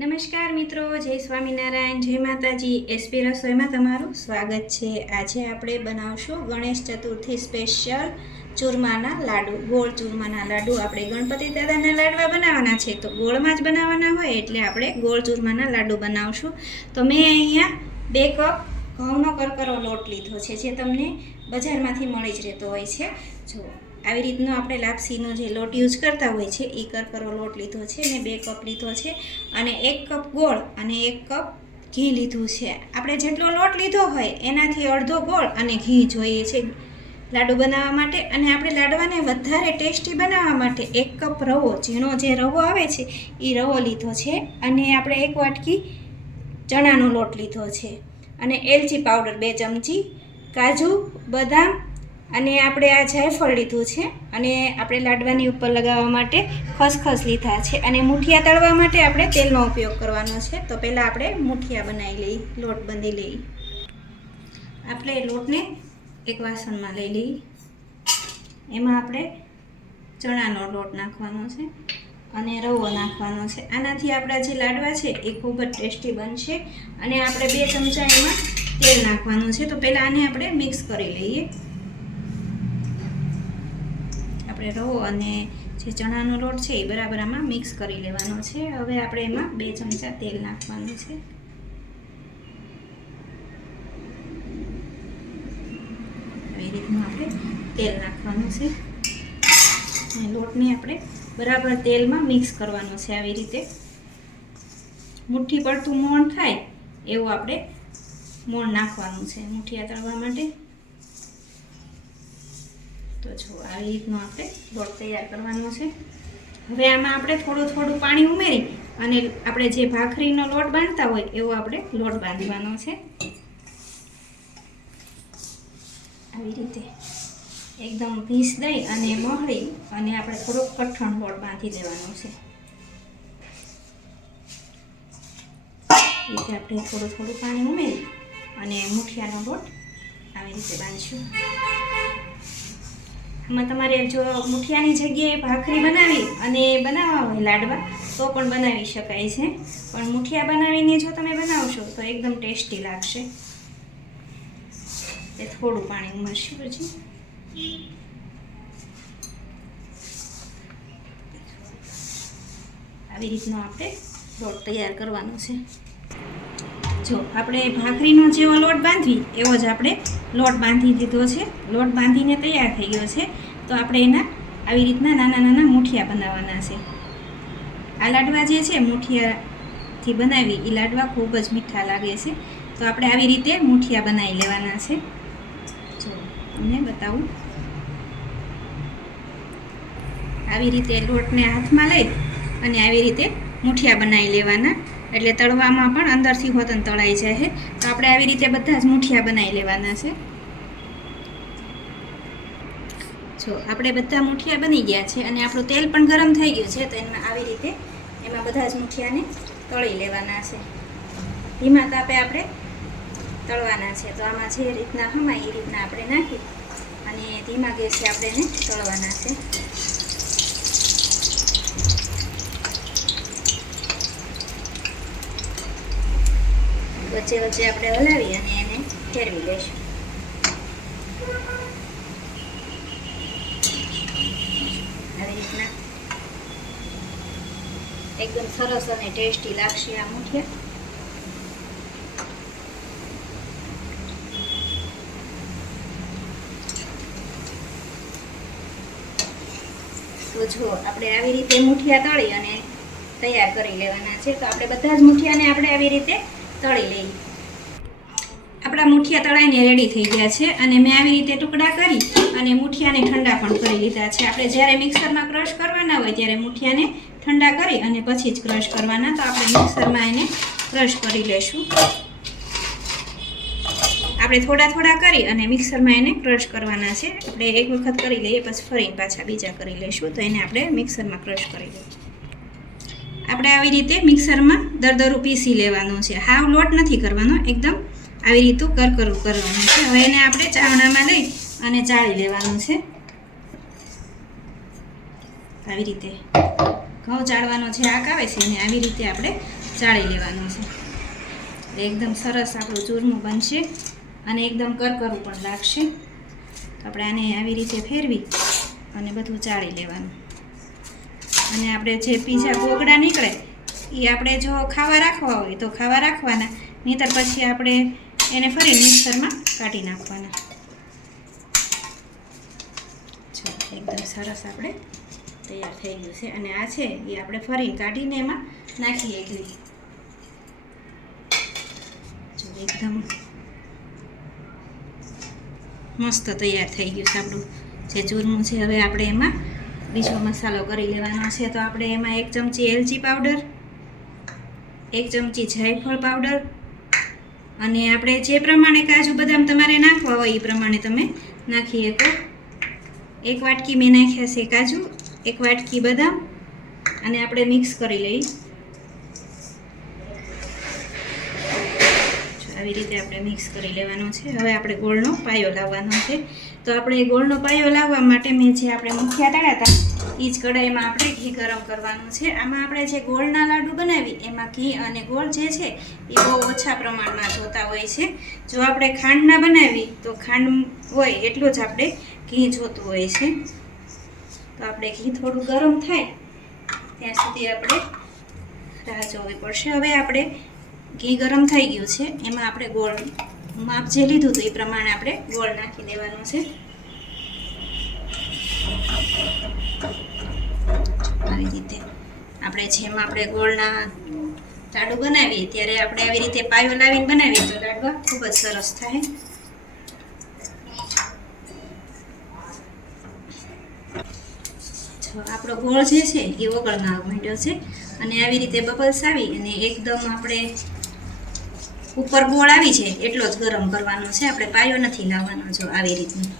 નમસ્કાર મિત્રો, જય સ્વામિનારાયણ, જય માતાજી. એસપી રસોઈમાં તમારું સ્વાગત છે. આજે આપણે બનાવશું ગણેશ ચતુર્થી સ્પેશિયલ ચૂરમાના લાડુ. ગોળ ચૂરમાના લાડુ. આપણે ગણપતિ દાદાના લાડવા બનાવવાના છે તો ગોળમાં જ બનાવવાના હોય એટલે આપણે ગોળ ચૂરમાના લાડુ બનાવશું. તો મેં અહીંયા 2 કપ ઘઉંનો કરકરો લોટ લીધો છે, જે તમને બજારમાંથી મળી જ રહેતો હોય છે. જો આવી રીતનો આપણે લાપસીનો જે લોટ યુઝ કરતા હોય છે એ કરકરો લોટ લીધો છે. મેં 2 કપ લીધો છે અને 1 કપ ગોળ અને 1 કપ ઘી લીધું છે. આપણે જેટલો લોટ લીધો હોય એનાથી અડધો ગોળ અને ઘી જોઈએ છે લાડુ બનાવવા માટે. અને આપણે લાડવાને વધારે ટેસ્ટી બનાવવા માટે 1 કપ રવો, ઝીણો જે રવો આવે છે એ રવો લીધો છે. અને આપણે 1 વાટકી ચણાનો લોટ લીધો છે અને એલચી પાવડર 2 ચમચી, કાજુ, બદામ અને આપણે આ જાયફળ લીધું છે. અને આપણે લાડવાની ઉપર લગાવવા માટે ખસખસ લીધા છે. અને મુઠિયા તળવા માટે આપણે તેલનો ઉપયોગ કરવાનો છે. તો પહેલાં આપણે મુઠિયા બનાવી લઈએ, લોટ બાંધી લઈએ. આપણે લોટને એક વાસણમાં લઈ લઈએ. એમાં આપણે ચણાનો લોટ નાખવાનો છે અને રવો નાખવાનો છે. આનાથી આપણા જે લાડવા છે એ ખૂબ જ ટેસ્ટી બનશે. અને આપણે 2 ચમચા એમાં તેલ નાખવાનું છે. તો પહેલાં આને આપણે મિક્સ કરી લઈએ. આપણે રવો અને જે ચણાનો લોટ છે એ બરાબર આમાં મિક્સ કરી લેવાનો છે. હવે આપણે એમાં 2 ચમચા તેલ નાખવાનું છે. આવી રીતનું આપણે તેલ નાખવાનું છે અને લોટને આપણે બરાબર તેલમાં મિક્સ કરવાનો છે. આવી રીતે મુઠ્ઠી પડતું મોણ થાય એવું આપણે મોણ નાખવાનું છે મુઠિયા તળવા માટે. તો જો આવી રીતનો આપણે લોટ તૈયાર કરવાનો છે. હવે આમાં આપણે થોડું પાણી ઉમેરી અને આપણે જે ભાખરીનો લોટ બાંધતા હોય એવો આપણે લોટ બાંધવાનો છે. આવી રીતે એકદમ ભીસ દઈ અને મહળી અને આપણે થોડોક કઠણ લોટ બાંધી દેવાનો છે. રીતે આપણે થોડું પાણી ઉમેરી અને મુઠિયાનો લોટ આવી રીતે બાંધીશું. આમાં તમારે જો મુઠિયાની જગ્યાએ ભાખરી બનાવી અને બનાવવા હોય લાડવા તો પણ બનાવી શકાય છે. પણ મુઠિયા બનાવીને જો તમે બનાવશો તો એકદમ ટેસ્ટી લાગશે. એ થોડું પાણી ઉમેરશું પછી. આવી રીતનો આપણે લોટ તૈયાર કરવાનો છે. જો આપણે ભાખરીનો જેવો લોટ બાંધવી એવો જ આપણે લોટ બાંધી દીધો છે. લોટ બાંધીને તૈયાર થઈ ગયો છે. તો આપણે એના આવી રીતના નાના મુઠિયા બનાવવાના છે. આ લાડવા જે છે મુઠિયાથી બનાવી એ લાડવા ખૂબ જ મીઠા લાગે છે. તો આપણે આવી રીતે મુઠિયા બનાવી લેવાના છે. જો તમને બતાવું, આવી રીતે લોટને હાથમાં લઈ અને આવી રીતે મુઠિયા બનાવી લેવાના. એટલે તળવામાં પણ અંદરથી હોતન તળાઈ જાય. તો આપણે આવી રીતે બધા જ મુઠિયા બનાવી લેવાના છે. જો આપણે બધા મુઠિયા બની ગયા છે અને આપણું તેલ પણ ગરમ થઈ ગયું છે. તો એમાં આવી રીતે એમાં બધા જ મુઠિયાને તળી લેવાના છે. ધીમા તાપે આપણે તળવાના છે. તો આમાં જે રીતના હમાય એ રીતના આપણે નાખી અને ધીમા ગેસે આપણે એને તળવાના છે. વચ્ચે વચ્ચે આપણે હલાવી અને એને ફેરવી લઈશું. આવી રીતના એકદમ સરસ અને ટેસ્ટી લાગશે આ મુઠિયા. તો જો આપણે આવી રીતે મુઠિયા તળી અને તૈયાર કરી લેવાના છે. તો આપણે બધા જ મુઠિયાને આપણે આવી રીતે તળી લઈએ. આપણા મુઠિયા તળાઈને રેડી થઈ ગયા છે અને મેં આવી રીતે ટુકડા કરી અને મુઠિયાને ઠંડા પણ કરી લીધા છે. આપણે જ્યારે મિક્સરમાં ક્રશ કરવાના હોય ત્યારે મુઠિયાને ઠંડા કરી અને પછી જ ક્રશ કરવાના. તો આપણે મિક્સરમાં એને ક્રશ કરી લઈશું. આપણે થોડા કરી અને મિક્સરમાં એને ક્રશ કરવાના છે. આપણે એક વખત કરી લઈએ પછી ફરીને પાછા બીજા કરી લઈશું. તો એને આપણે મિક્સરમાં ક્રશ કરી લઈશું. આપણે આવી રીતે મિક્સરમાં દરદરું પીસી લેવાનું છે. હાવ લોટ નથી કરવાનો, એકદમ આવી રીતું કરકરું કરવાનું છે. હવે એને આપણે ચાવણામાં લઈ અને ચાળી લેવાનું છે. આવી રીતે ઘઉં ચાળવાનો જે આક આવે છે એને આવી રીતે આપણે ચાળી લેવાનો છે. એકદમ સરસ આપણું ચૂરમું બનશે અને એકદમ કરકરું પણ લાગશે. તો આપણે આને આવી રીતે ફેરવી અને બધું ચાળી લેવાનું. અને આપણે જે પીઝા પોગડા નીકળે એ આપણે જો ખાવા રાખવા હોય તો ખાવા રાખવાના, નહીંતર પછી આપણે એને ફરી મિક્સરમાં કાઢી નાખવાના. જો એકદમ સરસ આપણે તૈયાર થઈ ગયું છે. અને આ છે એ આપણે ફરી કાઢીને એમાં નાખીએ એકલી. જો એકદમ મસ્ત તૈયાર થઈ ગયું છે આપણું જે ચૂરમું છે. હવે આપણે એમાં બીજો મસાલો કરી લેવાનો છે. તો આપણે એમાં 1 ચમચી એલચી પાવડર, 1 ચમચી જાયફળ પાવડર, અને આપણે જે પ્રમાણે કાજુ બદામ તમારે નાખવા હોય એ પ્રમાણે તમે નાખી શકો. 1 વાટકી મેં નાખ્યા છે કાજુ, 1 વાટકી બદામ, અને આપણે મિક્સ કરી લઈએ. આવી રીતે આપણે મિક્સ કરી લેવાનું છે. હવે આપણે ગોળનો પાયો લાવવાનો છે. તો આપણે ગોળનો પાયો લાવવા માટે મેં જે આપણે મુઠિયા તળ્યા હતા એ જ કઢાઈમાં આપણે ઘી ગરમ કરવાનું છે. આમાં આપણે જે ગોળના લાડુ બનાવી એમાં ઘી અને ગોળ જે છે એ બહુ ઓછા પ્રમાણમાં જોતા હોય છે. જો આપણે ખાંડના બનાવી તો ખાંડ હોય એટલું જ આપણે ઘી જોતું હોય છે. તો આપણે ઘી થોડું ગરમ થાય ત્યાં સુધી આપણે રાહ જોવી પડશે. હવે આપણે ઘી ગરમ થઈ ગયું છે, એમાં આપણે ગોળ માપ જે લીધું હતું એ પ્રમાણે આપણે ગોળ નાખી દેવાનું છે. આવી રીતે આપણે જેમ આપણે ગોળના લાડુ બનાવીએ ત્યારે આપણે આવી રીતે પાયો લાવીને બનાવીએ તો લાડવા ખૂબ જ સરસ થાય. આપણો ગોળ જે છે એ ઓગળવા માંડ્યો છે અને આવી રીતે બબલ્સ આવી અને એકદમ આપણે ઉપર ગોળ આવી છે એટલો જ ગરમ કરવાનો છે. આપણે પાયો નથી લાવવાનો. જો આવી રીતનું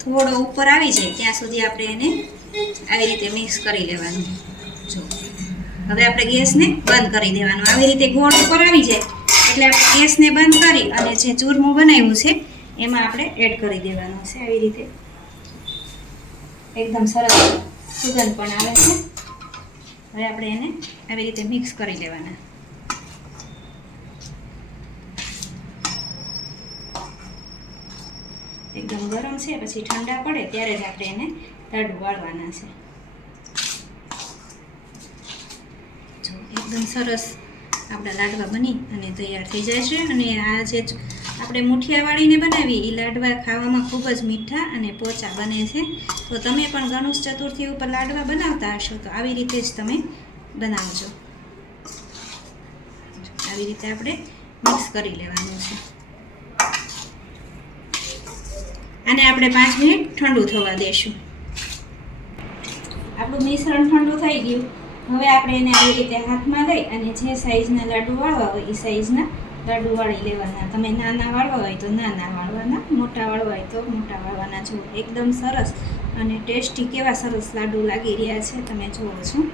થોડો ઉપર આવી જાય ત્યાં સુધી આપણે એને આવી રીતે મિક્સ કરી લેવાનું. જો હવે આપણે ગેસને બંધ કરી દેવાનું. આવી રીતે ગોળ ઉપર આવી જાય એટલે આપણે ગેસને બંધ કરી અને જે ચૂરમું બનાવ્યું છે એમાં આપણે એડ કરી દેવાનું છે. આવી રીતે એકદમ સરસ સુગંધ પણ આવે છે. હવે આપણે એને આવી રીતે મિક્સ કરી લેવાના. એકદમ ગરમ છે, પછી ઠંડા પડે ત્યારે જ આપણે એને લાડુ વાળવાના છે. જો એકદમ સરસ આપણા લાડવા બની અને તૈયાર થઈ જાય છે. અને આ જે આપણે મુઠિયા વાળીને બનાવી એ લાડવા ખાવામાં ખૂબ જ મીઠા અને પોચા બને છે. તો તમે પણ ગણેશ ચતુર્થી ઉપર લાડવા બનાવતા હશો તો આવી રીતે જ તમે બનાવજો. આવી રીતે આપણે મિક્સ કરી લેવાનું છે. આને આપણે 5 મિનિટ ઠંડુ થવા દેશું. આપણું મિશ્રણ ઠંડુ થઈ ગયું. હવે આપણે એને આવી રીતે હાથમાં લઈ અને જે સાઈઝના લાડુ વાળવા હોય એ સાઈઝના લાડુ વાળી લેવાના. તમે નાના વાળવા હોય તો નાના વાળવાના, મોટા વાળવા હોય તો મોટા વાળવાના. જુઓ એકદમ સરસ અને ટેસ્ટી કેવા સરસ લાડુ લાગી રહ્યા છે તમે જુઓ છો.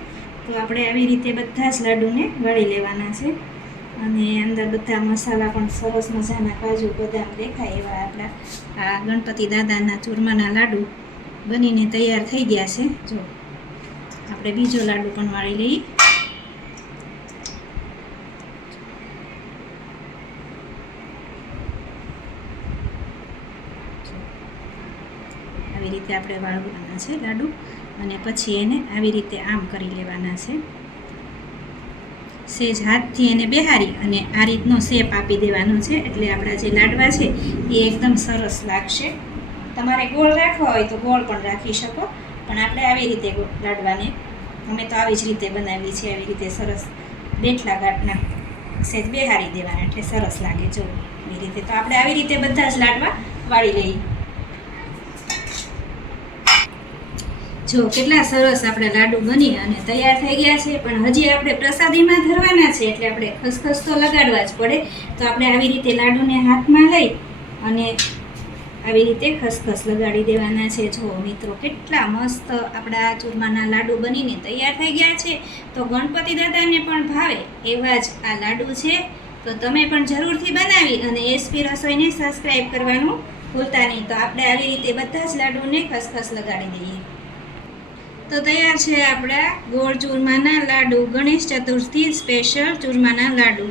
તો આપણે આવી રીતે બધા જ લાડુને વાળી લેવાના છે. અને અંદર બધા મસાલા પણ સરસ મજાના કાજુ બદામ દેખાય એવા આપણા આ ગણપતિ દાદાના ચૂરમાના લાડુ બનીને તૈયાર થઈ ગયા છે. જો આપણે બીજો લાડુ પણ વાળી લઈએ. આવી રીતે આપણે વાળવાના છે લાડુ અને પછી એને આવી રીતે આમ કરી લેવાના છે. સેજ હાથથી એને બેહારી અને આ રીતનો શેપ આપી દેવાનો છે. એટલે આપણા જે લાડવા છે એ એકદમ સરસ લાગશે. તમારે ગોળ રાખવા હોય તો ગોળ પણ રાખી શકો, પણ આપણે આવી રીતે લાડવાને અમે તો આવી જ રીતે બનાવીએ છીએ. આવી રીતે સરસ બેઠલા ગાંઠના સેજ બેહારી દેવાના એટલે સરસ લાગે. જો એ રીતે તો આપણે આવી રીતે બધા જ લાડવા વાળી લઈએ. જો કેટલા સરસ આપણે લાડુ બની અને તૈયાર થઈ ગયા છે. પણ હજી આપણે પ્રસાદીમાં ધરવાના છે એટલે આપણે ખસખસ તો લગાડવા જ પડે. તો આપણે આવી રીતે લાડુને હાથમાં લઈ અને આવી રીતે ખસખસ લગાડી દેવાના છે. જો મિત્રો કેટલા મસ્ત આપણા ચૂરમાના લાડુ બનીને તૈયાર થઈ ગયા છે. તો ગણપતિ દાદાને પણ ભાવે એવા જ આ લાડુ છે. તો તમે પણ જરૂરથી બનાવી અને એસપી રસોઈને સબસ્ક્રાઈબ કરવાનું ભૂલતા નહીં. તો આપણે આવી રીતે બધા જ લાડુને ખસખસ લગાડી દઈએ. તો તૈયાર છે આપણા ગોળ ચૂરમાના લાડુ, ગણેશ ચતુર્થી સ્પેશિયલ ચૂરમાના લાડુ.